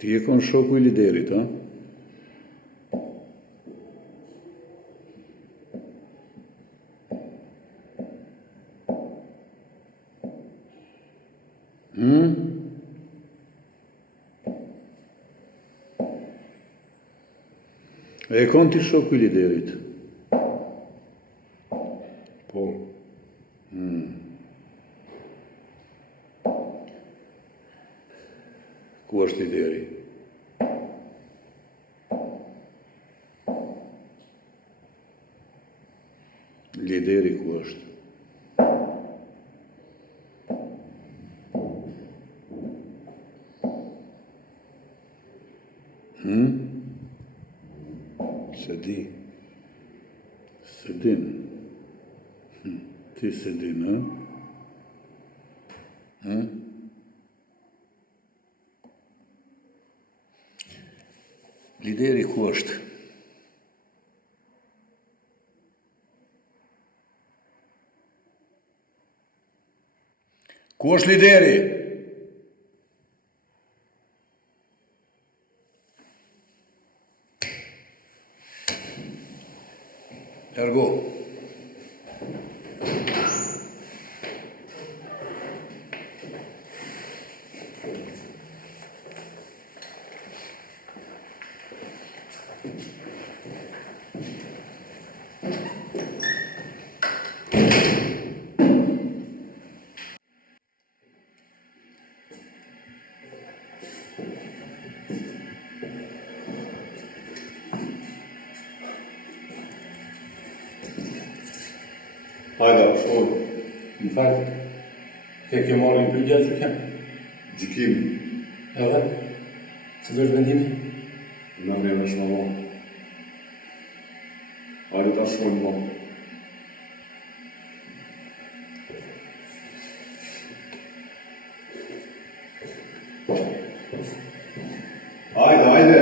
Ti e kon shoku I liderit, ha? E kon ti shoku I liderit? Po. Ku është lideri? Lideri ku është? Se di. Se din. Ti se din, ha? Lideri ku është? Ku është lideri? Largo. Hajde, shkoj. Në fakt, ke marrë një pyetje që kem? Gjykim. Edhe? Cili është vendimi? Në vreme që në vonë. Hajde ta shkojmë vonë. Hajde.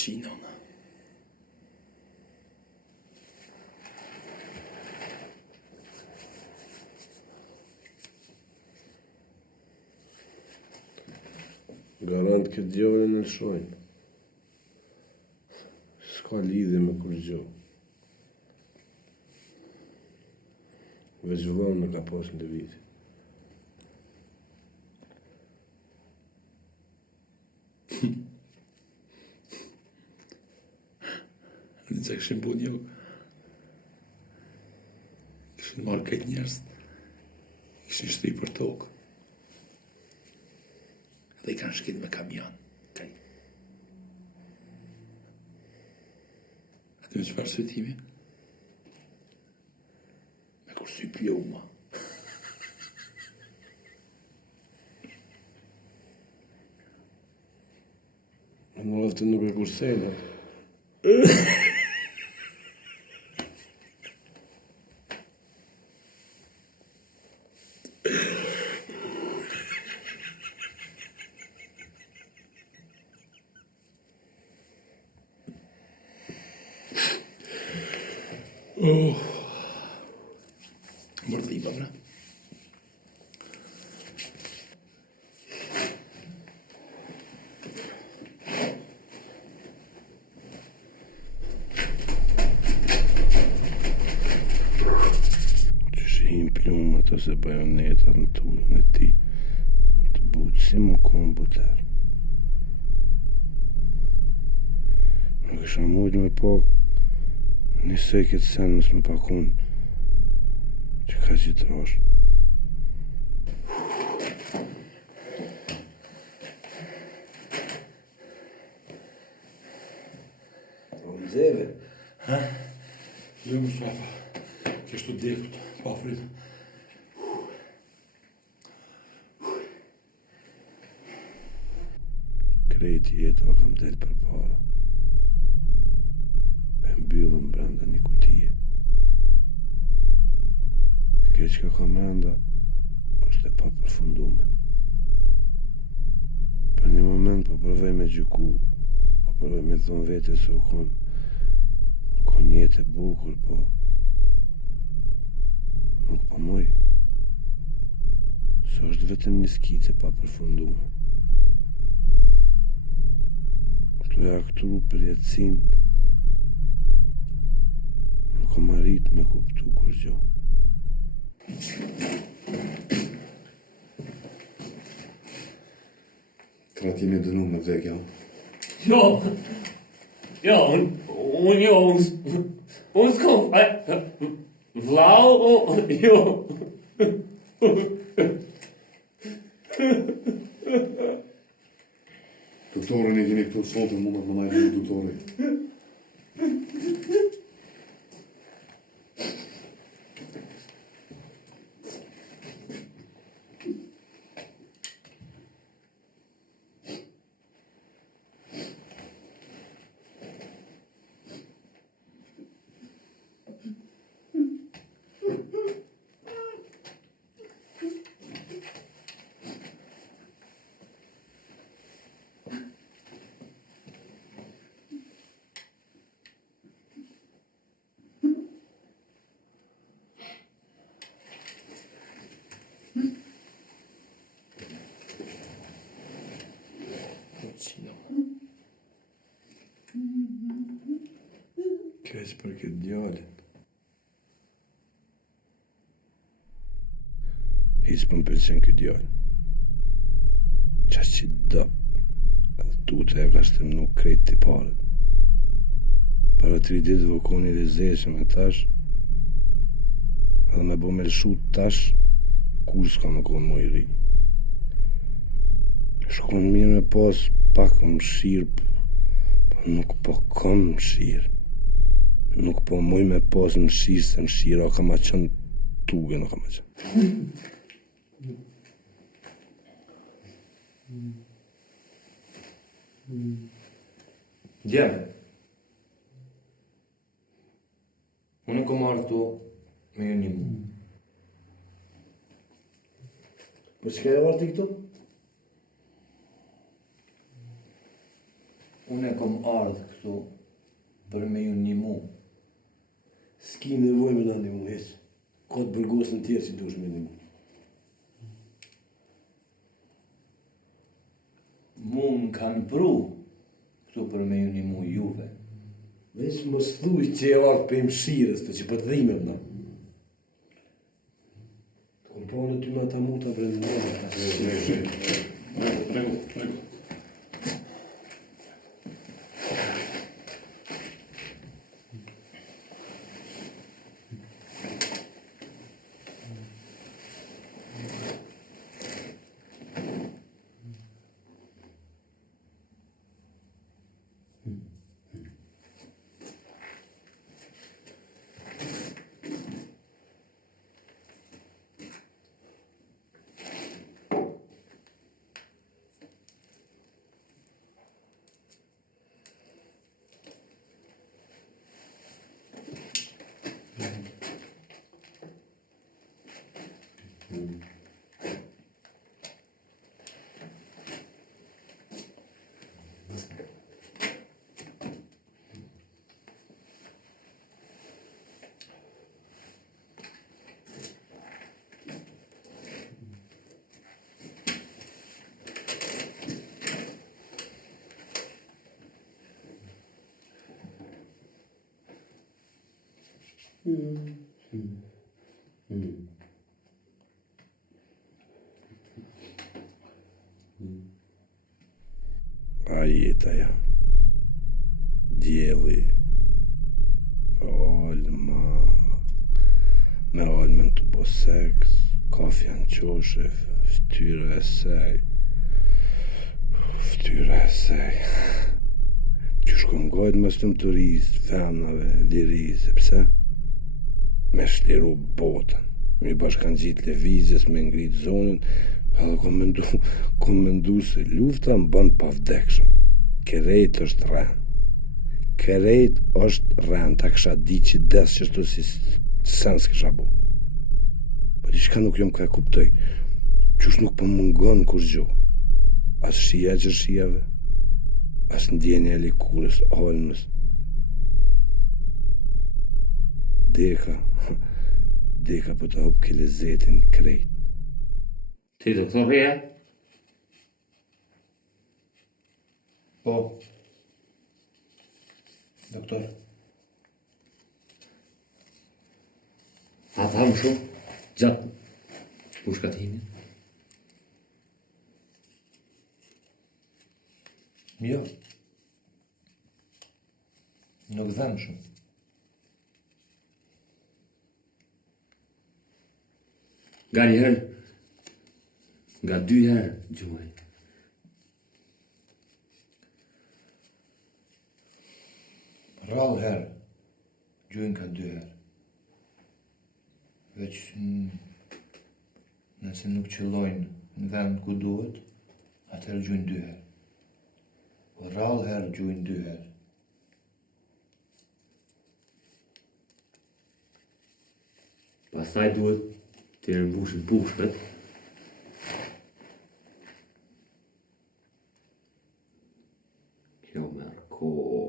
Cinona. Garant këtë djovën në lëshojnë. S'ka lidhje me kur gjo. Veç vëllë në ka pas në lëvizje. Në që këshin bu një, këshin marrë këtë njerës, këshin shtri për tokë. Dhe I kanë shkit me kamion, kaj. Ati me qëfar svetimi? Me kur sy pjoma. Në laftë nuk e kursejnë. Mordhima, bra. Plumat ose bajonetat në turën e ti të butë si më komputer. Në kësha mujtë me pak një sekët sen mësë me pakun Që ka që të rosh. O nxeve. Jo më shafa. Kështu dekut, pa frit. Krejt jeta kam del për para. E mbyllëm brenda një kutije. E keq që kam brenda është e pa përfundume. Për një moment po përvej me gjyku, po përvej me thonë vete se u kon jetë e bukur, po nuk po moj. Se është vetëm një skice pa përfundume. Kështu e akturu për jetësin, nuk kom arrit me kuptu kur gjo. Kratë jemi dënu me vegja. Ja, unë s'kom vlau, jo. Doktorën e keni këtu sotë, mundet më najtë një doktori. Keq për këtë djallin. Hisë për më pëlqen këtë djallin. Qas që dëp, edhe tute e ka shtemnu krejt të parët. Para 3 ditë vokoni dhe zeshë me tash, edhe me bo me lëshu tash, kur s'ka më konë më i ri. Shkon mirë me pas pak më shirë, po nuk po kam më shirë. Nuk po muj me pas më shirë, se më shira ka ma qënë tuge, nuk ka ma qënë. Djem. Unë kom marrë këtu me ju një mu. Për çka e varti këtu? Unë kom ardhë këtu për me ju një mu. S'ki nevoj me në një mu heq. Ka të bërgosën tjerë që dush me një mu. Mu më kanë pru këtu për me ju një mu juve. Veç më thuj që e vartë për mshirës të që për të dhime më. Të kom po në ty me ata muta për në Prego. A jeta ja. Djeli. Olma. Me olmen të bo mafja në qoshe, ftyra e saj. Që shkon gojt më shtëmturisë, femnave, lirisë, pse? Me shliru botën, me bashkan gjitë levizjes, me ngritë zonën, edhe kom mendu se lufta më bën pa vdekshëm. Kerejt është rren, ta kësha di që des që shtu si sens kësha bo. Po diçka nuk jom ka e kuptoj, qysh nuk po mungon kur gjo. As shia që shiave, as ndjenja e likurës, olmës. Deka po të hop ke lezetin krejt. Ti doktor Ria? Po. Doktor. A thamë shumë? Gjatë pushkatinit? Jo. Nuk dhem shumë. Nga një herë, nga 2 herë gjuaj. Rallë herë, gjujnë ka 2 herë. Veç nëse nuk qëllojnë në vend ku duhet, atëherë gjujnë 2 herë. Po rallë herë gjujnë 2 herë. Pastaj duhet të rëmbushin pushtet. Kjo merë kohë.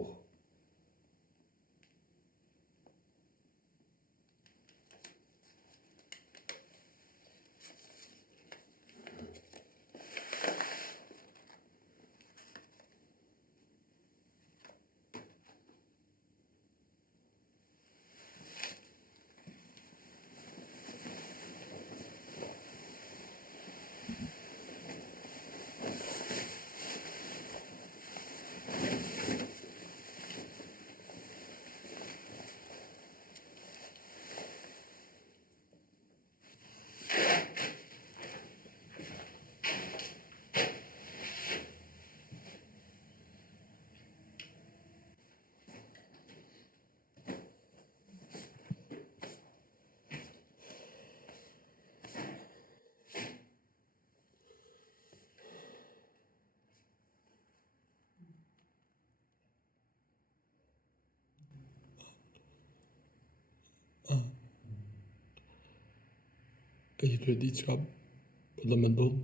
E që të e di qka po dhe me ndodhë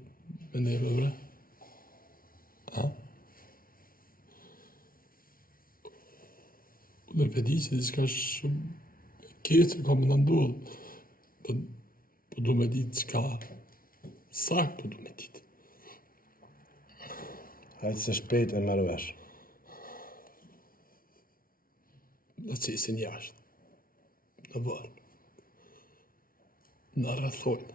me neve bre? Unë e di që diçka shumë keqe që ka me në ndodhë. Po du me ditë qka sakt po du me ditë. Hajtë se shpejt e marrë vesh. Në qesin jashtë, në vërë, në rrethojnë.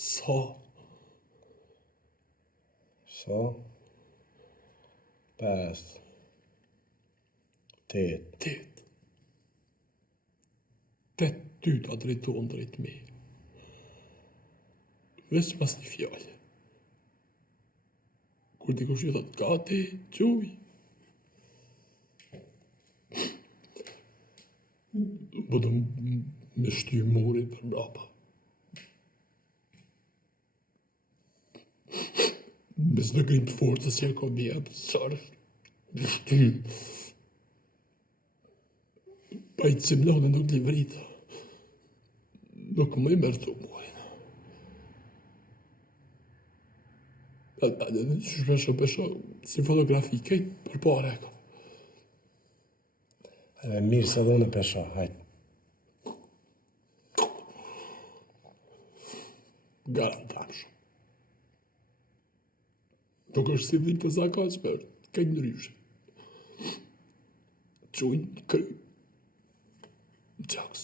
Sa? So? 5. 8. 8. 8 ty ta drejton drejt me. Veç pas një fjallë. Kur dikush ju thot gati, gjuj. Po do me shty murin për mbrapa. Me së në grim të forcës që e ko bja për sarë. Me shty. Pa i që mlone nuk li vrita. Nuk më i mërë të murin. Pesho, si fotografi, kejtë për pare e ka. E mirë se dhune pesha, hajtë. Garantam shumë. Nuk është si dhim të zakashme, ka një ndryshe. Qujnë kry. Në qaks.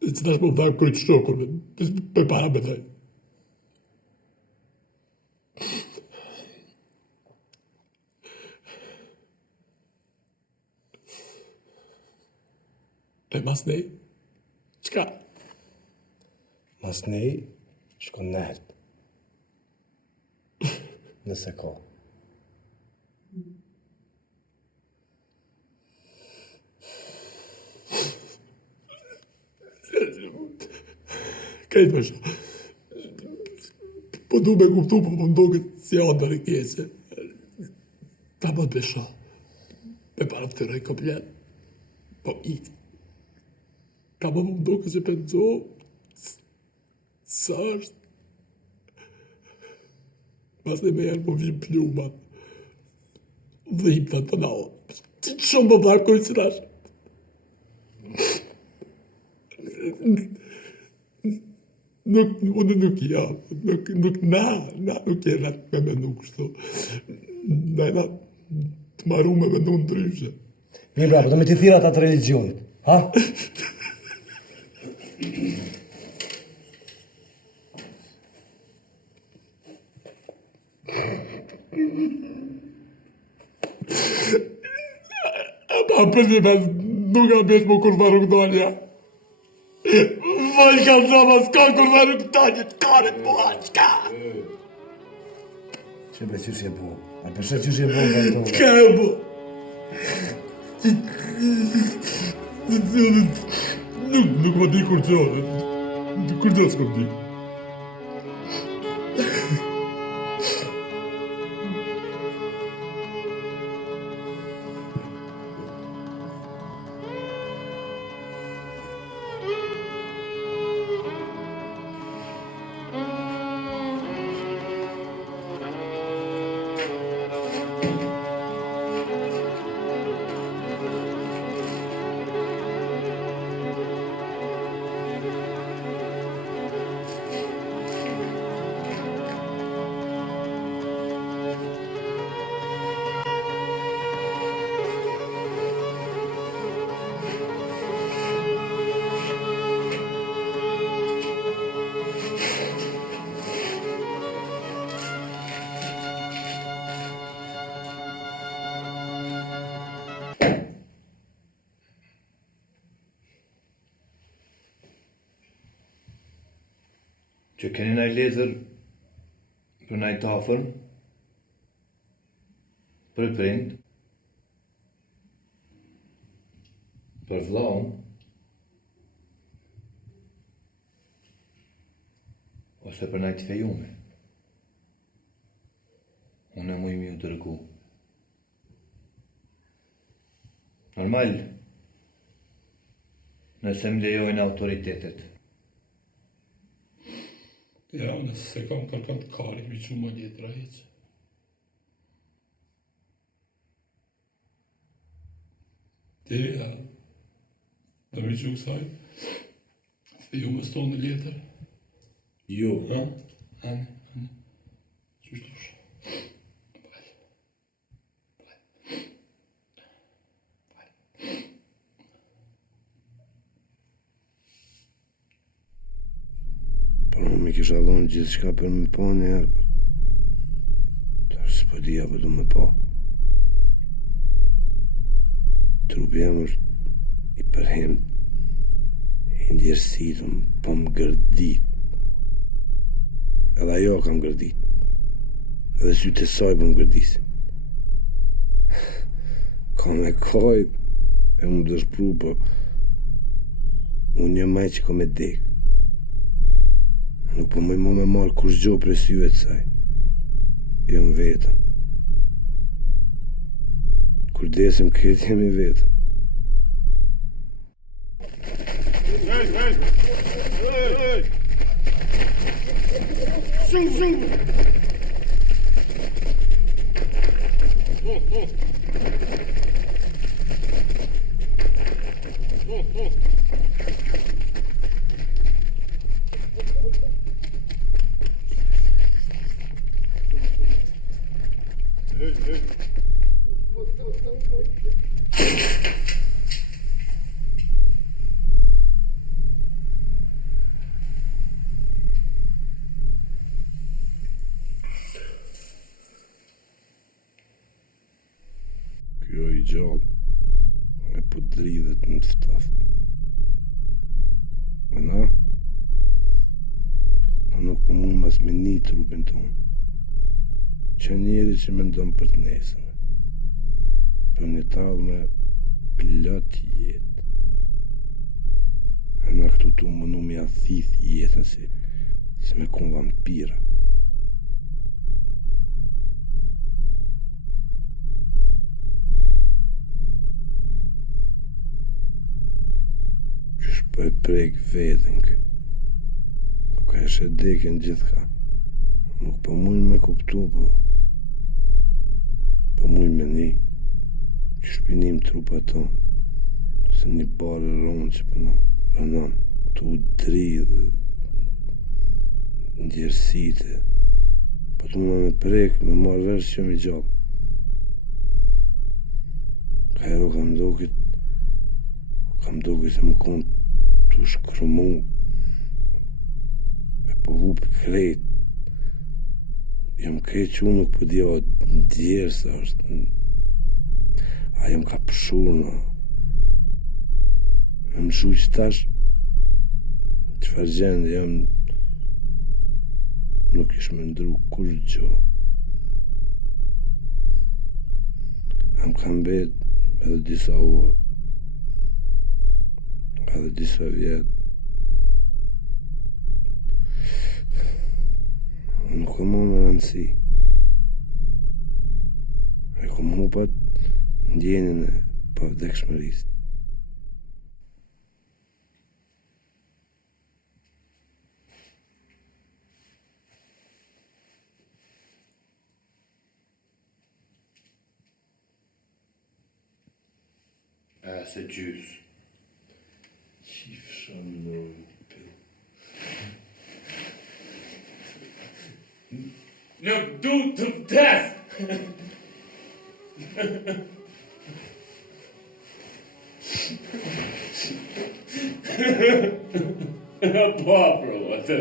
E që tash më vajmë kërë të shokur, me para me dhej. E mas nej? Qka? Mas nej, shkon nalt. Nëse ka. Krejt më shë. Po du me kuptu, po më ndoket si andër e keqe. Ta më të besha. Me para të tërë e komplet. Po it. Ta më ndoket që penzo. Sa është. Mas në me janë po vim plumat. Dhe im të të nao. Shumë më varë kërë që nash. Unë nuk jam, na nuk jena me mendu kështu. Na jena të maru me mendu ndryshe. Mirë bravo, do me t'i thira ata të religionit, ha? Ma për një mes nuk a besh më kur varu këdonja. Vaj ka zama s'ka kur varu këdonja, t'karet mua, qka? Që be qysh je bo? A përshë qysh je bo nga i tonë? Ka e bo? Nuk më di kur gjo, kur gjo s'kom di. Që keni naj letër për naj tafërm, për prind, për vllaun, ose për naj të fejume. Unë e mujmë ju dërgu. Normal, nëse më lejojnë autoritetet. Ja, nëse se kam kërkan të kari, mi që më letëra heq. Ti, dhe mi që kësaj, se ju më stoni letër. Jo. Ha? Ani. Qështë dush? Por unë mi kisha dhonë gjithë shka për me pa një herë. Tash s'po di apo du me pa. Trupi jam është i përhimt. I ndjerësitëm, po më gërdit. Edhe ajo kam gërdit. Edhe sytë e saj po më gërdisin. Ka me kajt, e më dëshpru, po unë një maj që ka me dek. Nuk po më me marrë kush gjo për syve të saj. Jo më vetëm. Kur desim këtë jemi vetëm. Kjo i gjallë, e po dridhet në të ftaftë. me një trupin tonë. Që njeri që me ndonë për të nesën. Për një talë me plot jetë. A në këtu tu mënu me athith jetën si me kun vampira. Qysh po e prek vetën kë. Ka e shedeken gjithka. Nuk po mujnë me kuptu, po mujnë me një. Që shpinim trupa tonë. Se një barë ronë që përna rënon. Të u dridhë. Ndjerësite. Po të më me prek, me marrë vërës që mi gjallë. Ka ero kam doki se më konë të shkërmu. Po hupë krejt. Jam krejt që unë nuk po dhja djerë sa është. A jam ka pëshur në. Më shu që tash. Qëfar gjendë jam. Nuk ish me ndru kur gjo. Jam ka mbet edhe disa orë. Edhe disa vjetë. Nuk e më me rëndësi. E kom hupat ndjenjën e pavdekshmërisë. Se gjysë. Qif shumë Nuk du të vdes! Po, bro, atë.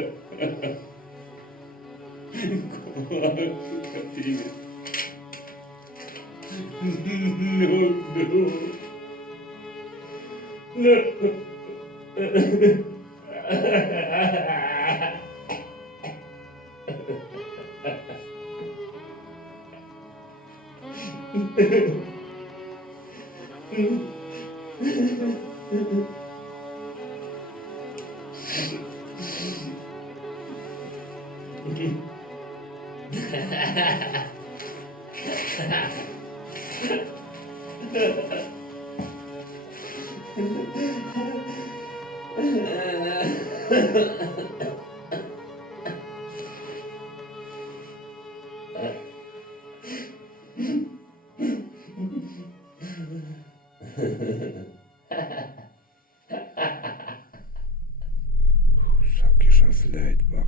Sa kisha flejt pak.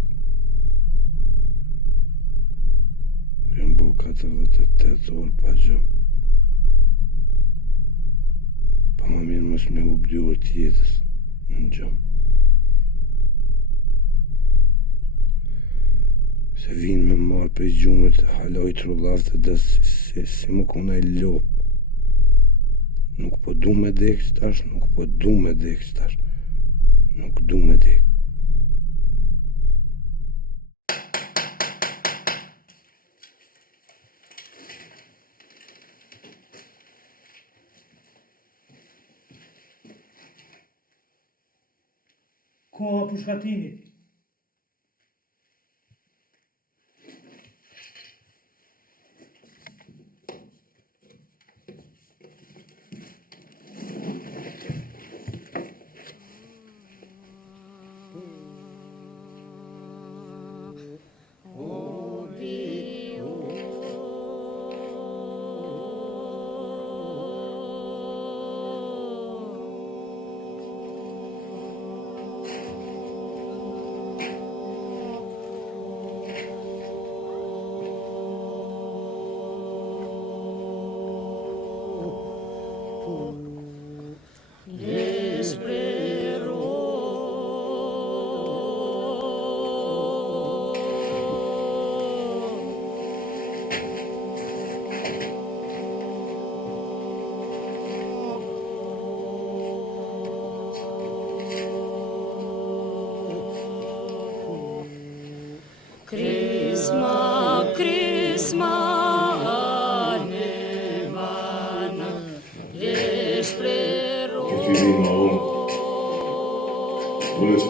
Jam bo 48 orë pa gjumë. Pa ma mirë mos me hub 2 orë tjetës në gjumë. Se vinë me marë për gjumët, haloj trullavë të dësë si më kona e lopë. Nuk po du me dekë qëtash, nuk po du me dekë qëtash. Nuk du me dekë. Koha për shkatimit. Ulesi.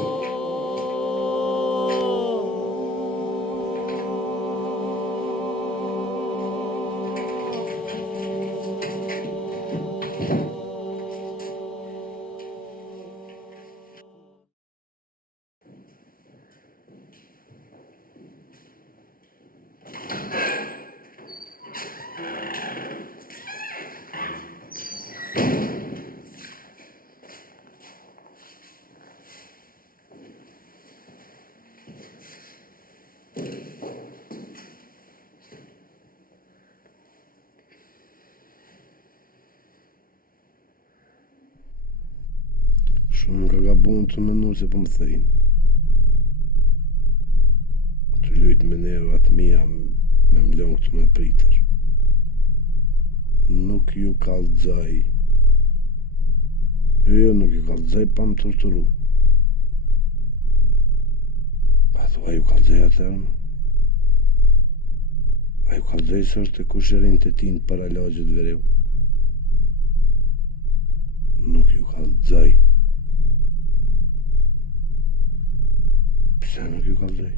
Shumë ka gabon të menu se po më thërin. Të lujt me neva të mija me mlon këtë me pritash. Nuk ju kallxoj. Jo, nuk ju kallxoj pa më torturu. A thua ju kallxoj atërë? A ju kallxoj së është të kushërin të ti në paralagjët vereu? Nuk ju kallxoj. Pse nuk ju kallxoj?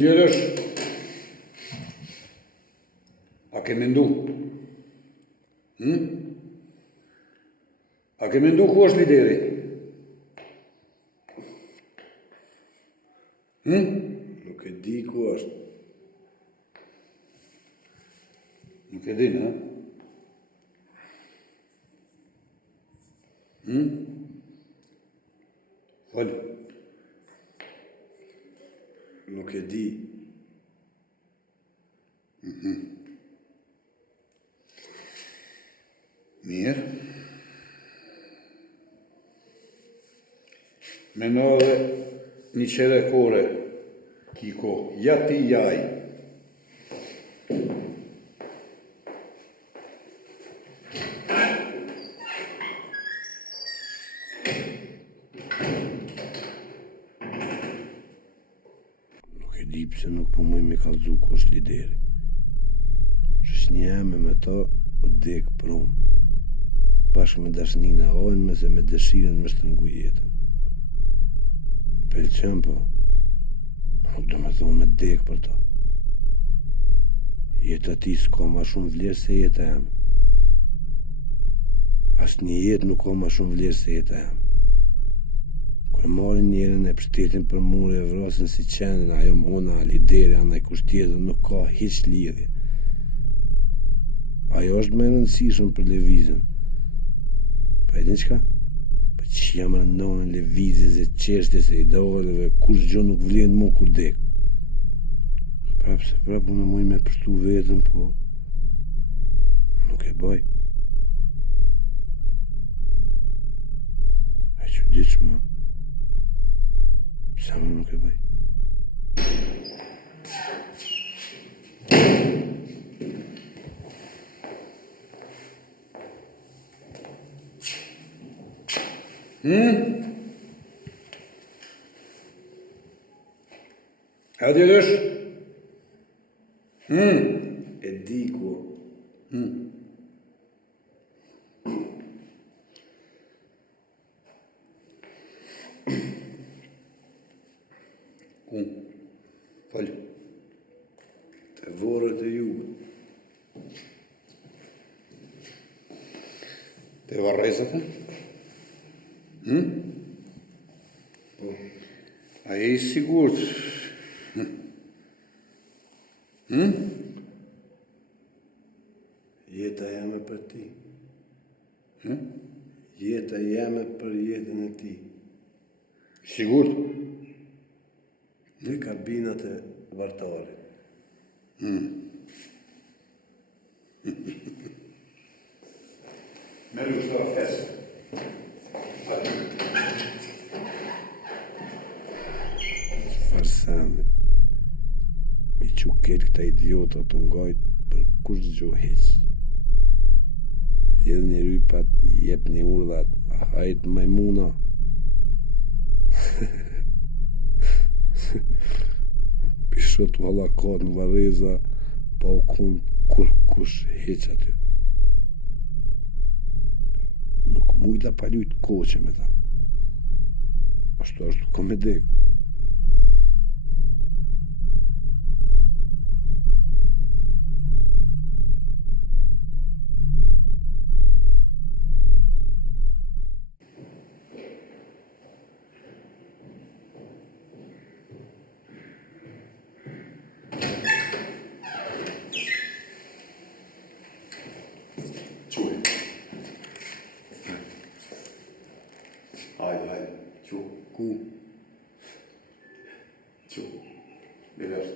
Djedesh, a ke mendu? A ke mendu ku është lideri? Nuk e di ku është. Nuk e din, ha? Falë. Nuk e di. Mirë. Meno dhe një qere kore, kiko, jati jaj. Nuk e di pse nuk po muj me kallxu ku është lideri. Shëshnja me to o dek prum. Bashkë me dashnin e ojnë me se me dëshiren me shtrëngu jetën. Më pëlqen po, nuk do me thonë me dek për to. Jeta ti s'ka ma shumë vlerë se jeta jam. As një jetë nuk ka ma shumë vlerë se jeta jam. Kër marrin njerën e pështetin për mure e vrasin si qenin, ajo mona, lideri, anaj kusht tjetër, nuk ka hiq lidhje. Ajo është me rëndësishëm për lëvizjen. Pa e din qka? Pa që jam rëndonën lëvizjes e qeshtjes e idoleve, kush gjë nuk vlen mu kur dek. Prap se prap unë muj me përshtu vetën, po nuk e baj. E që diqme, pse më nuk e baj. A djedesh? E di ku. Ku? Falë. Te vorët e jugut. Te varrezat, e? Po, A je i sigurt? jeta jame për ti. Jeta jame për jetën e ti. Sigurt? Në kabinat e vartarit. Merë u shtora fesë. Farsane. Me që ketë këta idiota të ngajt për kush gjo heq. Lidh një rypat, jep një urdhat, hajt majmuna. Pishot u halakat në vareza, pa u kun kur kush heq aty. Nuk mujta pa lujt koqe me ta. Ashtu është komedek. Quj. Hajde, quj. Ku? Quj. Bilesh.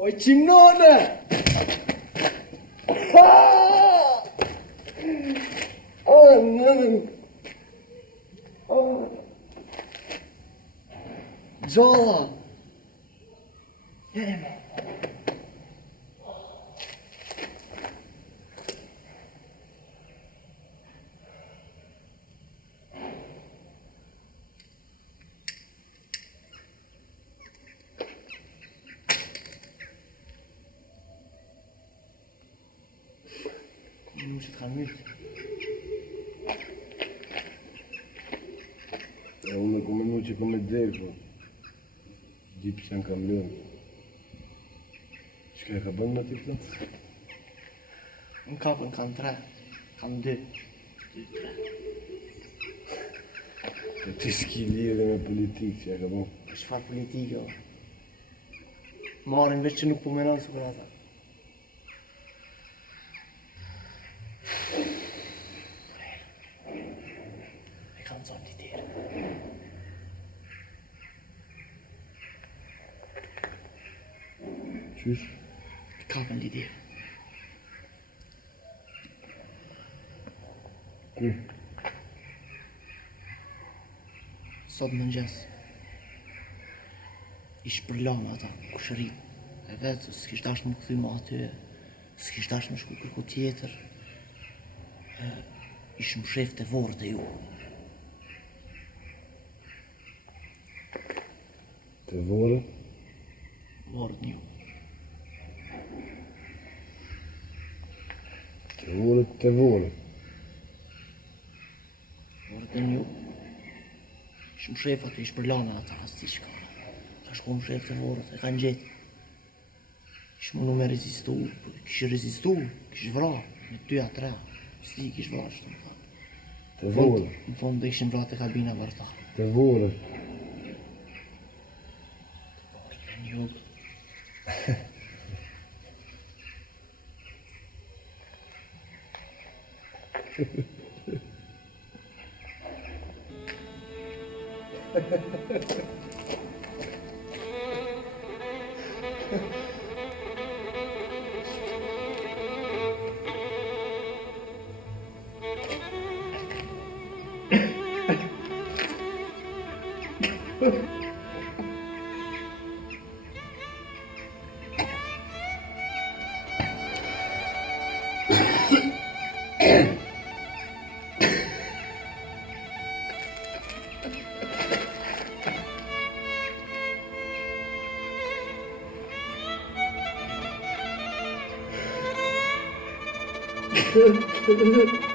Oj, qimnone! Nënën! Gjalla! Nuk që të kanë mytë. Unë në komenu që kom e dekë, gjipë që në kam lënë. Qëka e ka bënë në t'i këtë? Në kapën kanë 3, kanë 2. E ti s'ki lidhe me politikë që e ka bënë. Për çfarë politike, o? Marrin veç që nuk po menon së për ata. E kam zonë një tjerë. Qysh? E kapën lidhje. Ku? Sot në mëngjes. Ish për lama ata, kushëri. E vetë, s'kish dash më këthy ma aty, s'kish dash më shku kërku tjetër. Ish më shef të vorët e ju. Të vorë? Vorët një. Të vorë, të vorë. Vorët e një. Ish më shef aty, ish për lama ata, as ti shka. Ka shku më shef të vorët, e kanë gjetë. Ish më me rezistu, kishë rezistu, kishë vra, me 2-3. Si kishë vra, shtë më thonë. Të vorë. Në fond dhe ishin vra të kabina vërta. Të vorë. E një. Të